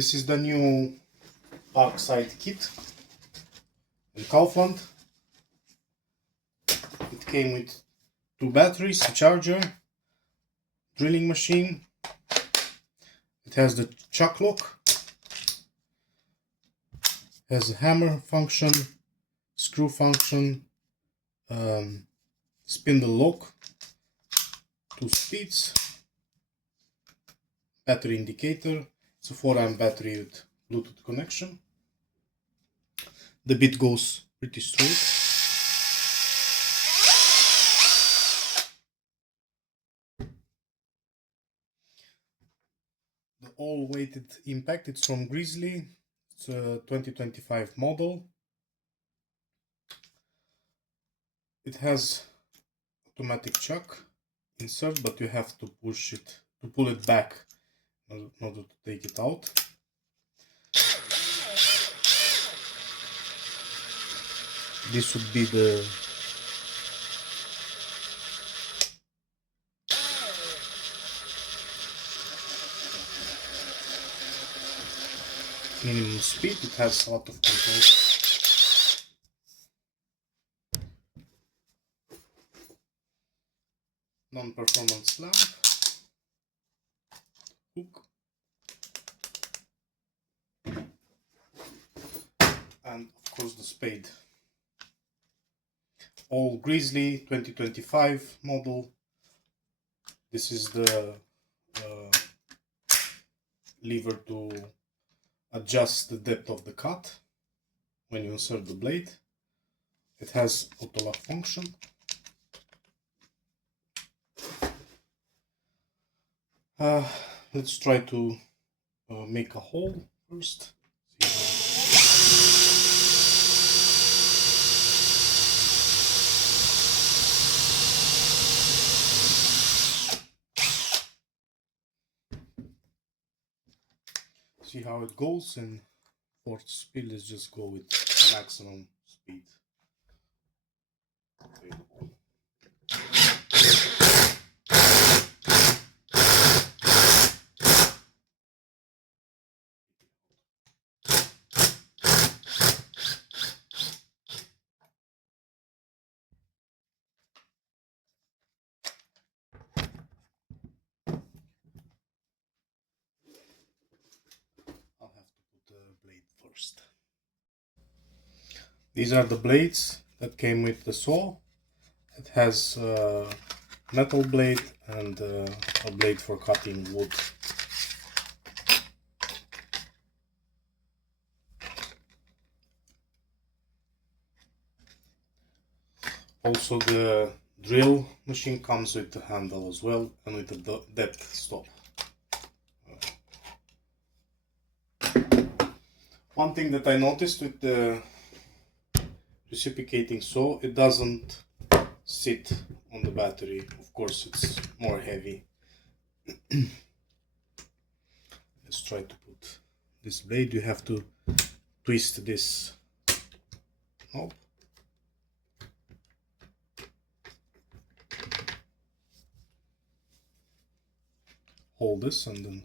This is the new Parkside kit in Kaufland. It came with 2 batteries, a charger, drilling machine. It has the chuck lock, has a hammer function, screw function, spindle lock, 2 speeds, battery indicator. It's a 4 amp battery with Bluetooth connection. The bit goes pretty straight. The all-weighted impact, it's from Grizzly. It's a 2025 model. It has automatic chuck insert, but you have to push it to pull it back in order to take it out. This would be the minimum speed. It has a lot of controls. Non-performance lamp, hook, and of course the spade. All Grizzly 2025 model. This is the lever to adjust the depth of the cut when you insert the blade. It has auto lock function. Let's try to make a hole first. See how it goes, and for speed, let's just go with maximum speed. I'll have to put the blade first. These are the blades that came with the saw. It has a metal blade and a blade for cutting wood. Also, the drill machine comes with the handle as well, and with the depth stop. One thing that I noticed with the reciprocating saw, it doesn't sit on the battery. Of course, it's more heavy. Let's try to put this blade. You have to twist this knob. Hold this and then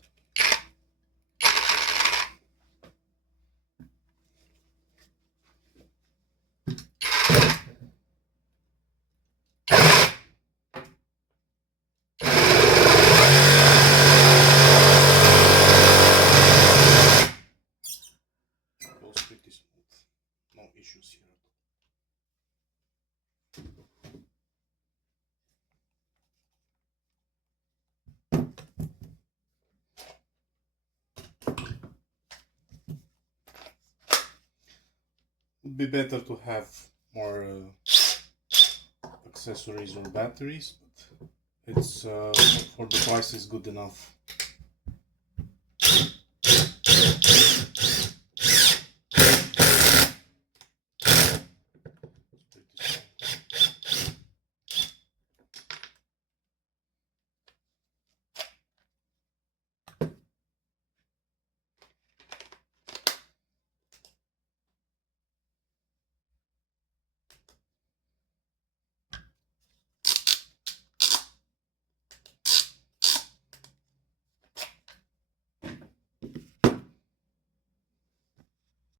goes pretty smooth. No issues here. Would be better to have more accessories or batteries, but it's for the price is good enough.